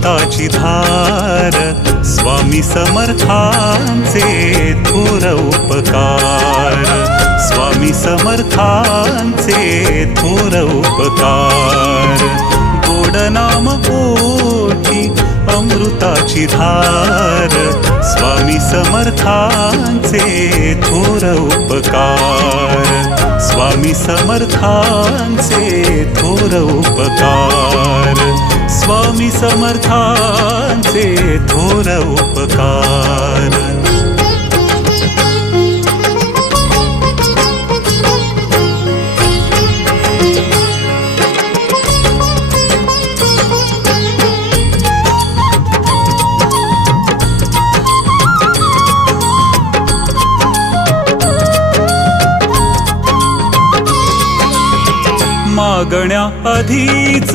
अमृताची धार स्वामी समर्थांचे थोर उपकार स्वामी समर्थांचे थोर उपकार गोड नाम ओठी अमृताची धार स्वामी समर्थांचे थोर उपकार स्वामी समर्थांचे थोर उपकार स्वामी समर्थांचे थोर उपकार मागण्या आधीच